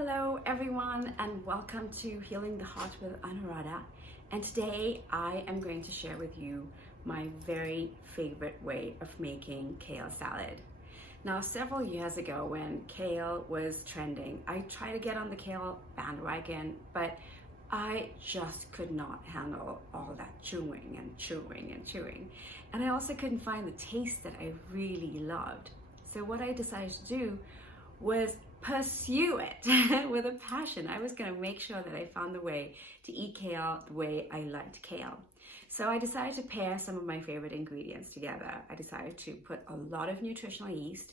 Hello everyone and welcome to Healing the Heart with Anuradha, and today I am going to share with you my very favorite way of making kale salad. Now, several years ago when kale was trending, I tried to get on the kale bandwagon, but I just could not handle all that chewing and chewing and chewing. And I also couldn't find the taste that I really loved. So what I decided to do was pursue it with a passion. I was going to make sure that I found the way to eat kale the way I liked kale. So I decided to pair some of my favorite ingredients together. I decided to put a lot of nutritional yeast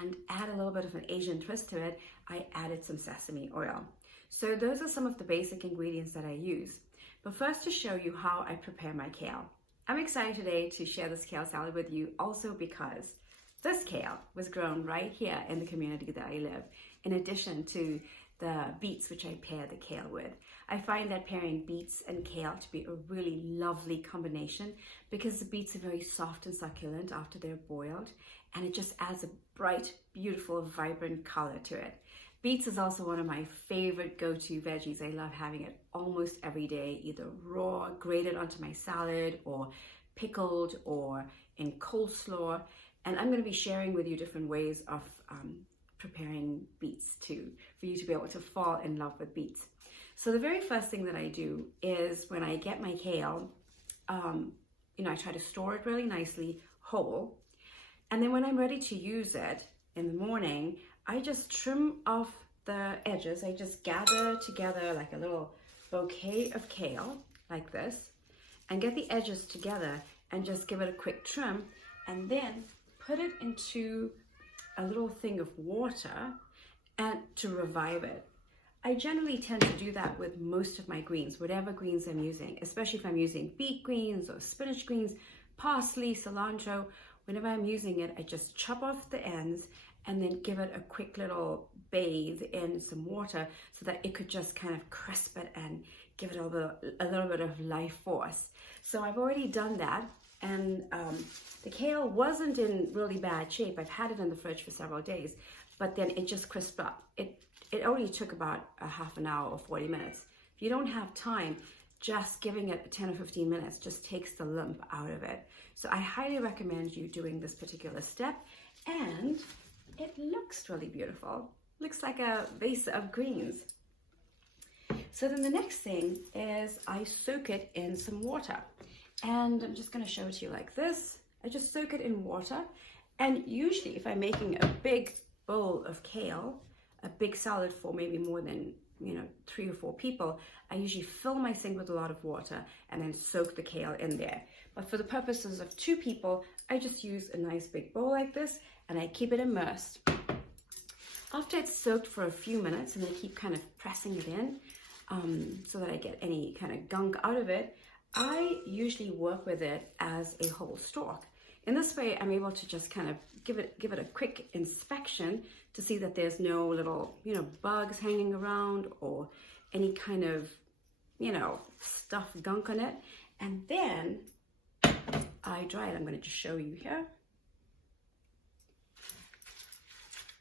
and add a little bit of an Asian twist to it. I added some sesame oil. So those are some of the basic ingredients that I use. But first, to show you how I prepare my kale. I'm excited today to share this kale salad with you also because this kale was grown right here in the community that I live, in addition to the beets which I pair the kale with. I find that pairing beets and kale to be a really lovely combination because the beets are very soft and succulent after they're boiled, and it just adds a bright, beautiful, vibrant color to it. Beets is also one of my favorite go-to veggies. I love having it almost every day, either raw, grated onto my salad, or pickled, or in coleslaw. And I'm going to be sharing with you different ways of preparing beets for you to be able to fall in love with beets. So the very first thing that I do is when I get my kale, I try to store it really nicely whole. And then when I'm ready to use it in the morning, I just trim off the edges. I just gather together like a little bouquet of kale like this and get the edges together and just give it a quick trim, and then put it into a little thing of water and to revive it. I generally tend to do that with most of my greens, whatever greens I'm using, especially if I'm using beet greens or spinach greens, parsley, cilantro. Whenever I'm using it, I just chop off the ends and then give it a quick little bathe in some water so that it could just kind of crisp it and give it a little bit of life force. So I've already done that. And the kale wasn't in really bad shape. I've had it in the fridge for several days, but then it just crisped up. It only took about a half an hour or 40 minutes. If you don't have time, just giving it 10 or 15 minutes just takes the lump out of it. So I highly recommend you doing this particular step, and it looks really beautiful. Looks like a vase of greens. So then the next thing is I soak it in some water. And I'm just going to show it to you like this. I just soak it in water. And usually if I'm making a big bowl of kale, a big salad for maybe more than 3 or 4 people, I usually fill my sink with a lot of water and then soak the kale in there. But for the purposes of 2 people, I just use a nice big bowl like this and I keep it immersed. After it's soaked for a few minutes, and I keep kind of pressing it in so that I get any kind of gunk out of it, I usually work with it as a whole stalk. In this way, I'm able to just kind of give it a quick inspection to see that there's no little, bugs hanging around or any kind of, stuff, gunk on it. And then I dry it. I'm going to just show you here.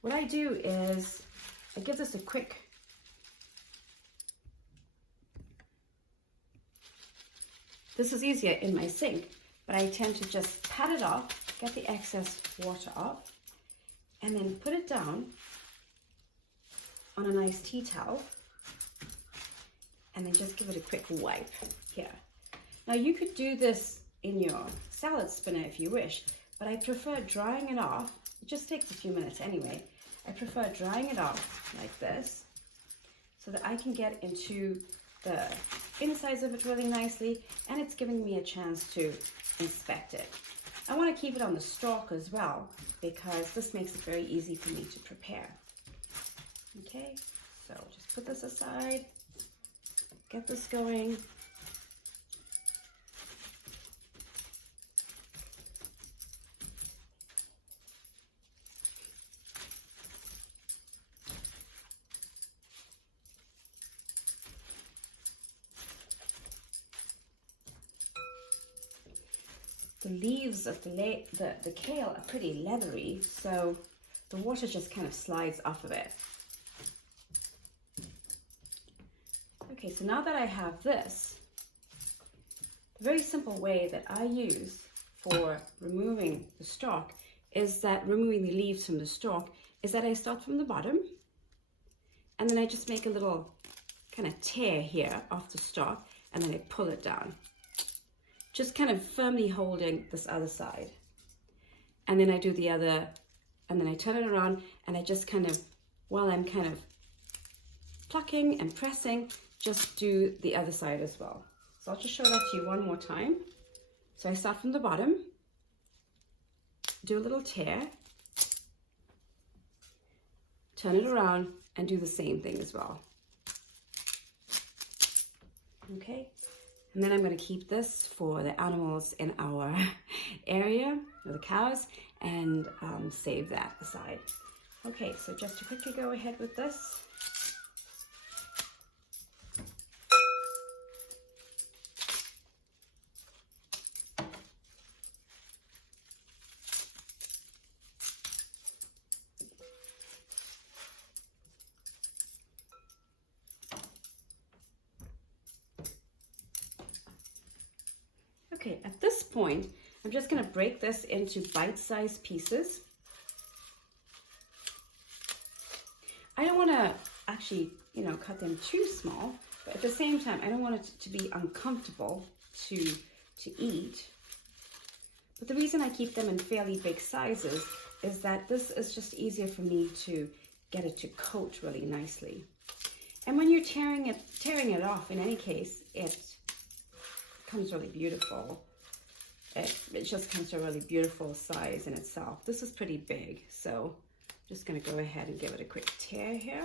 What I do is I give this a quick This is easier in my sink, but I tend to just pat it off, get the excess water off, and then put it down on a nice tea towel, and then just give it a quick wipe here. Now you could do this in your salad spinner if you wish, but I prefer drying it off. It just takes a few minutes anyway. I prefer drying it off like this so that I can get into the insides of it really nicely, and it's giving me a chance to inspect it. I want to keep it on the stalk as well because this makes it very easy for me to prepare. Okay, so just put this aside, get this going. The leaves of the kale are pretty leathery, so the water just kind of slides off of it. Okay, so now that I have this, the very simple way that I use for removing the stalk is that removing the leaves from the stalk is that I start from the bottom and then I just make a little kind of tear here off the stalk and then I pull it down, just kind of firmly holding this other side. And then I do the other, and then I turn it around and I just kind of, while I'm kind of plucking and pressing, just do the other side as well. So I'll just show that to you one more time. So I start from the bottom, do a little tear, turn it around and do the same thing as well. Okay, and then I'm going to keep this for the animals in our area, or the cows, and save that aside. Okay, so just to quickly go ahead with this. Okay, at this point, I'm just going to break this into bite-sized pieces. I don't want to actually, cut them too small, but at the same time, I don't want it to be uncomfortable to eat. But the reason I keep them in fairly big sizes is that this is just easier for me to get it to coat really nicely. And when you're tearing it off, in any case, it comes really beautiful. It just comes to a really beautiful size in itself. This is pretty big, so I'm just going to go ahead and give it a quick tear here.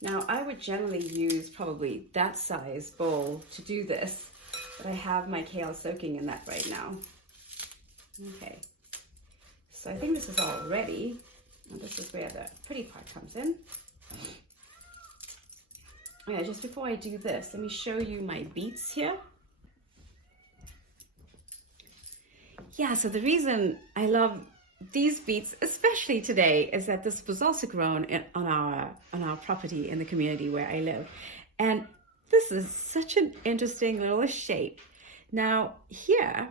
Now, I would generally use probably that size bowl to do this, but I have my kale soaking in that right now. Okay, so I think this is all ready. And this is where the pretty part comes in. Yeah, just before I do this, let me show you my beets here. Yeah, so the reason I love these beets, especially today, is that this was also grown on our property in the community where I live. And this is such an interesting little shape. Now here,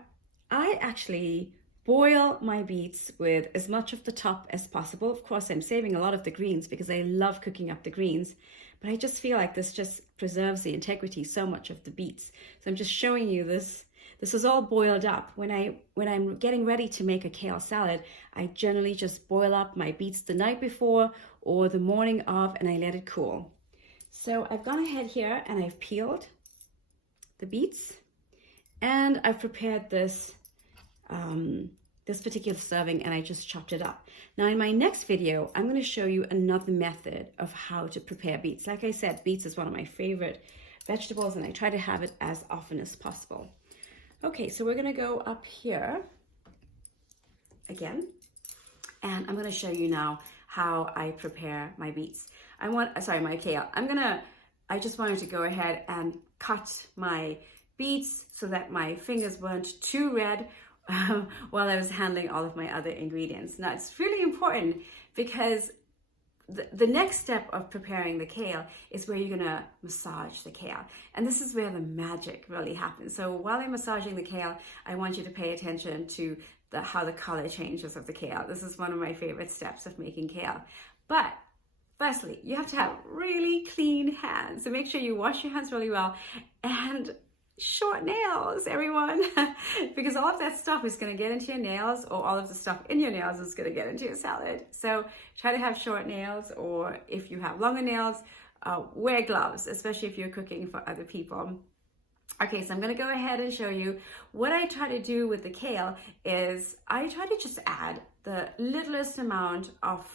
I actually boil my beets with as much of the top as possible. Of course, I'm saving a lot of the greens because I love cooking up the greens. But I just feel like this just preserves the integrity so much of the beets. So I'm just showing you this. This is all boiled up. When I'm getting ready to make a kale salad, I generally just boil up my beets the night before or the morning of, and I let it cool. So I've gone ahead here and I've peeled the beets, and I've prepared this this particular serving, and I just chopped it up. Now in my next video, I'm going to show you another method of how to prepare beets. Like I said, beets is one of my favorite vegetables, and I try to have it as often as possible. Okay, so we're going to go up here again, and I'm going to show you now how I prepare my beets. My kale. I just wanted to go ahead and cut my beets so that my fingers weren't too red while I was handling all of my other ingredients. Now, it's really important because the next step of preparing the kale is where you're gonna massage the kale. And this is where the magic really happens. So while I'm massaging the kale, I want you to pay attention to how the color changes of the kale. This is one of my favorite steps of making kale. But firstly, you have to have really clean hands. So make sure you wash your hands really well, and short nails, everyone, because all of that stuff is going to get into your nails, or all of the stuff in your nails is going to get into your salad. So try to have short nails, or if you have longer nails, wear gloves, especially if you're cooking for other people. Okay, so I'm going to go ahead and show you what I try to do with the kale. Is I try to just add the littlest amount of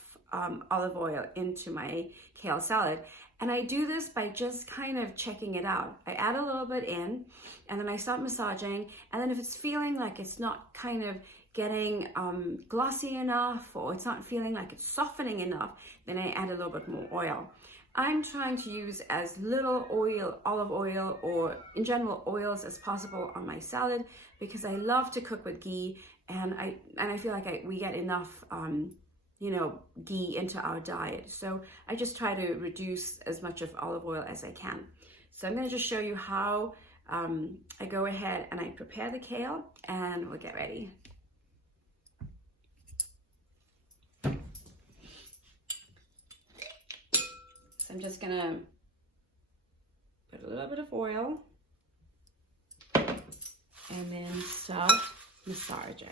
olive oil into my kale salad. And I do this by just kind of checking it out. I add a little bit in, and then I start massaging. And then if it's feeling like it's not kind of getting glossy enough, or it's not feeling like it's softening enough, then I add a little bit more oil. I'm trying to use as little olive oil, or in general oils as possible on my salad, because I love to cook with ghee, and I feel like we get enough ghee into our diet. So I just try to reduce as much of olive oil as I can. So I'm going to just show you how I go ahead and I prepare the kale, and we'll get ready. So I'm just going to put a little bit of oil and then start massaging.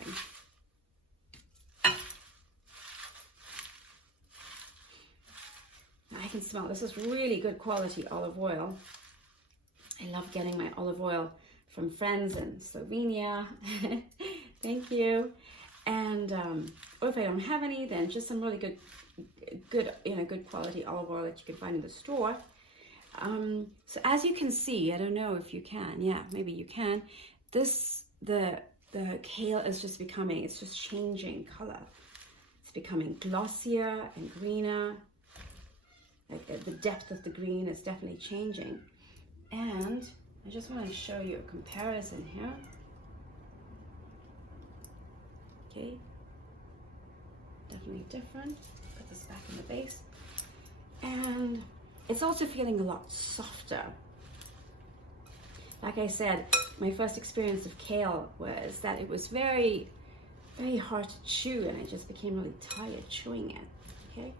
I can smell, this is really good quality olive oil. I love getting my olive oil from friends in Slovenia. Thank you. And or if I don't have any, then just some really good quality olive oil that you can find in the store. So as you can see, I don't know if you can, yeah, maybe you can. The kale is just becoming, it's just changing color. It's becoming glossier and greener. Like the depth of the green is definitely changing. And I just want to show you a comparison here. Okay, definitely different. Put this back in the base. And it's also feeling a lot softer. Like I said, my first experience of kale was that it was very, very hard to chew, and I just became really tired chewing it. Okay.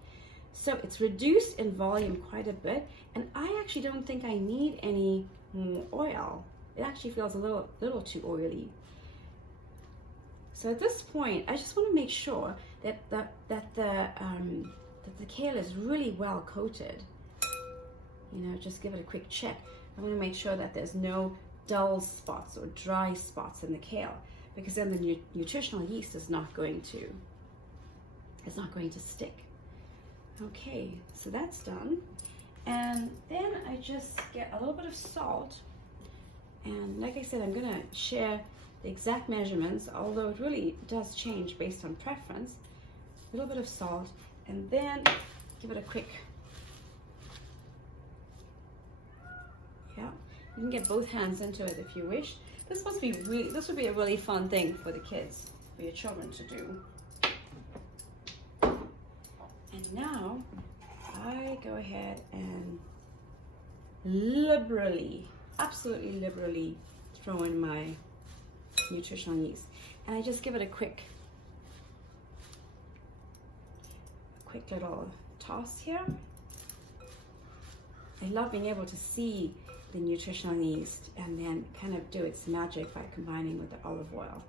So it's reduced in volume quite a bit, and I actually don't think I need any more oil. It actually feels a little too oily. So at this point, I just want to make sure that the kale is really well coated. Just give it a quick check. I want to make sure that there's no dull spots or dry spots in the kale, because then the nutritional yeast is not going to stick. Okay, so that's done. And then I just get a little bit of salt. And like I said, I'm gonna share the exact measurements, although it really does change based on preference. A little bit of salt, and then give it a quick, yeah, you can get both hands into it if you wish. This would be a really fun thing for the kids, for your children to do. And now I go ahead and liberally, absolutely liberally throw in my nutritional yeast. And I just give it a quick little toss here. I love being able to see the nutritional yeast and then kind of do its magic by combining with the olive oil.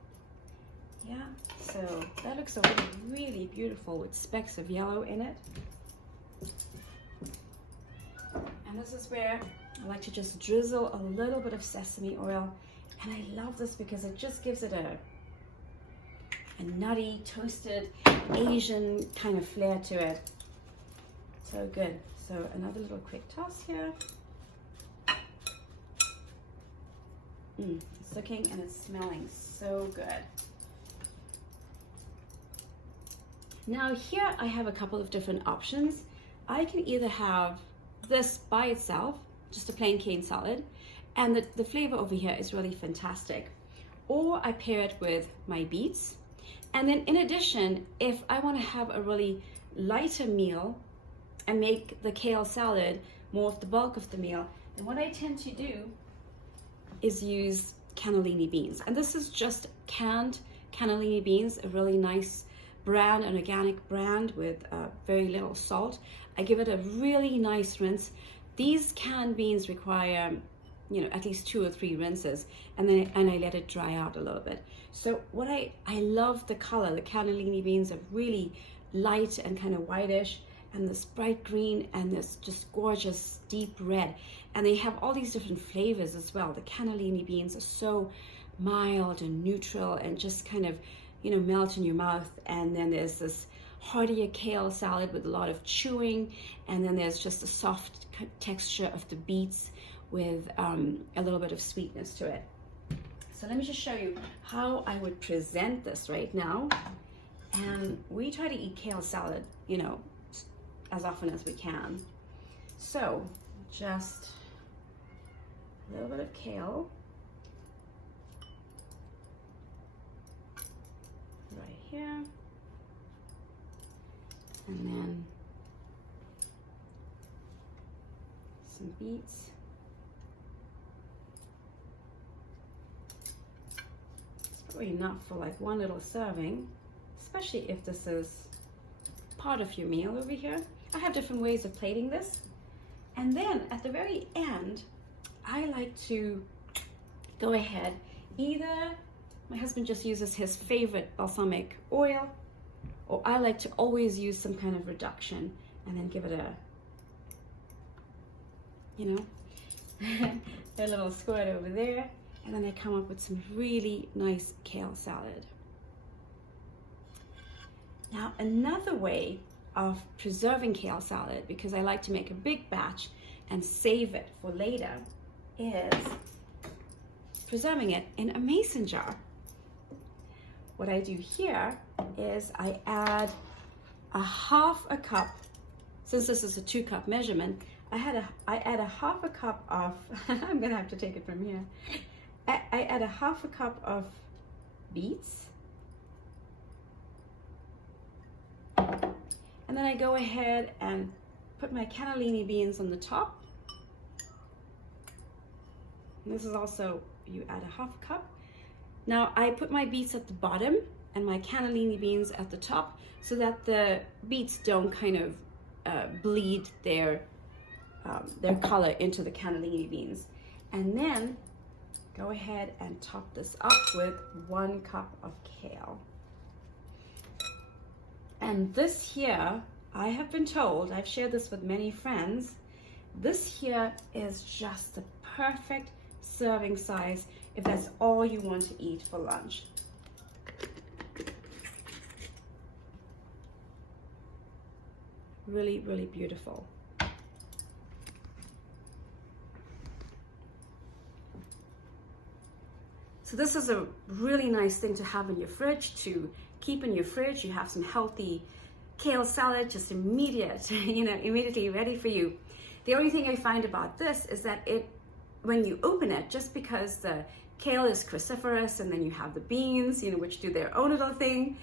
Yeah, so that looks already really beautiful with specks of yellow in it. And this is where I like to just drizzle a little bit of sesame oil. And I love this because it just gives it a nutty, toasted, Asian kind of flair to it. So good. So another little quick toss here. It's looking and it's smelling so good. Now here I have a couple of different options. I can either have this by itself, just a plain cane salad, and the flavor over here is really fantastic. Or I pair it with my beets. And then in addition, if I want to have a really lighter meal and make the kale salad more of the bulk of the meal, then what I tend to do is use canellini beans. And this is just canned canellini beans, a really nice brand, an organic brand with very little salt. I give it a really nice rinse. These canned beans require, at least 2 or 3 rinses, and I let it dry out a little bit. So what I love the color. The cannellini beans are really light and kind of whitish, and this bright green and this just gorgeous deep red. And they have all these different flavors as well. The cannellini beans are so mild and neutral and just kind of, melt in your mouth. And then there's this heartier kale salad with a lot of chewing. And then there's just a soft texture of the beets with a little bit of sweetness to it. So let me just show you how I would present this right now. And we try to eat kale salad, as often as we can. So just a little bit of kale right here. And then some beets. It's probably enough for like one little serving, especially if this is part of your meal over here. I have different ways of plating this. And then at the very end, I like to go ahead, either my husband just uses his favorite balsamic oil, or I like to always use some kind of reduction and then give it a, you know, a little squirt over there. And then I come up with some really nice kale salad. Now, another way of preserving kale salad, because I like to make a big batch and save it for later, is preserving it in a mason jar. What I do here is I add a half a cup, since this is a 2-cup measurement, I add a half a cup of, I'm gonna have to take it from here. I add a half a cup of beets. And then I go ahead and put my cannellini beans on the top. And this is also, you add a half a cup. Now I put my beets at the bottom and my cannellini beans at the top so that the beets don't kind of bleed their color into the cannellini beans. And then go ahead and top this up with 1 cup of kale. And this here, I have been told, I've shared this with many friends, this here is just the perfect serving size if that's all you want to eat for lunch. Really, really beautiful. So this is a really nice thing to have in your fridge, to keep in your fridge. You have some healthy kale salad, just immediate, immediately ready for you. The only thing I find about this is that when you open it, just because the kale is cruciferous and then you have the beans, which do their own little thing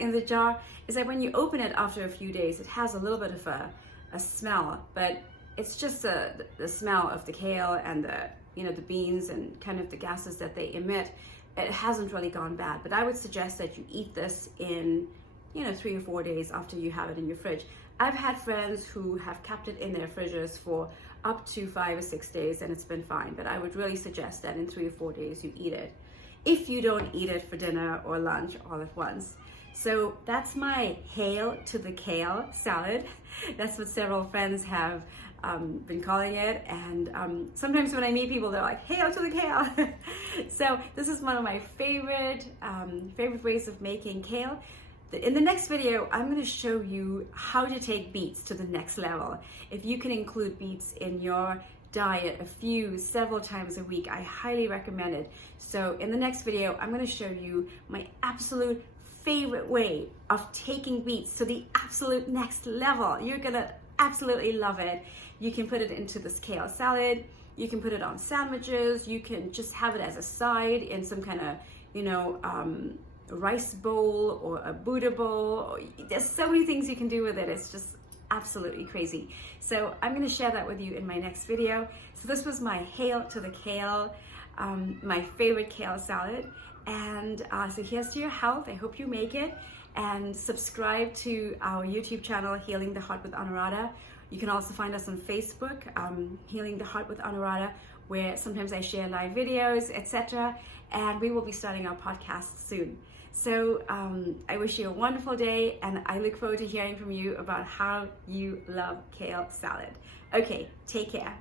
in the jar, is that when you open it after a few days, it has a little bit of a smell, but it's just the smell of the kale and the beans and kind of the gases that they emit. It hasn't really gone bad, but I would suggest that you eat this in 3 or 4 days after you have it in your fridge. I've had friends who have kept it in their fridges for up to 5 or 6 days and it's been fine, but I would really suggest that in 3 or 4 days you eat it, if you don't eat it for dinner or lunch all at once. So that's my hail to the kale salad. That's what several friends have been calling it, and sometimes when I meet people, they're like, hail to the kale. So this is one of my favorite ways of making kale. In the next video, I'm going to show you how to take beets to the next level. If you can include beets in your diet several times a week, I highly recommend it. So in the next video, I'm going to show you my absolute favorite way of taking beets to the absolute next level. You're going to absolutely love it. You can put it into this kale salad. You can put it on sandwiches. You can just have it as a side in some kind of, rice bowl or a Buddha bowl. There's so many things you can do with it. It's just absolutely crazy. So I'm going to share that with you in my next video. So this was my hail to the kale, my favorite kale salad. And so here's to your health. I hope you make it. And subscribe to our YouTube channel, Healing the Heart with Anuradha. You can also find us on Facebook, Healing the Heart with Anuradha, where sometimes I share live videos, etc. And we will be starting our podcast soon. So I wish you a wonderful day, and I look forward to hearing from you about how you love kale salad. Okay, take care.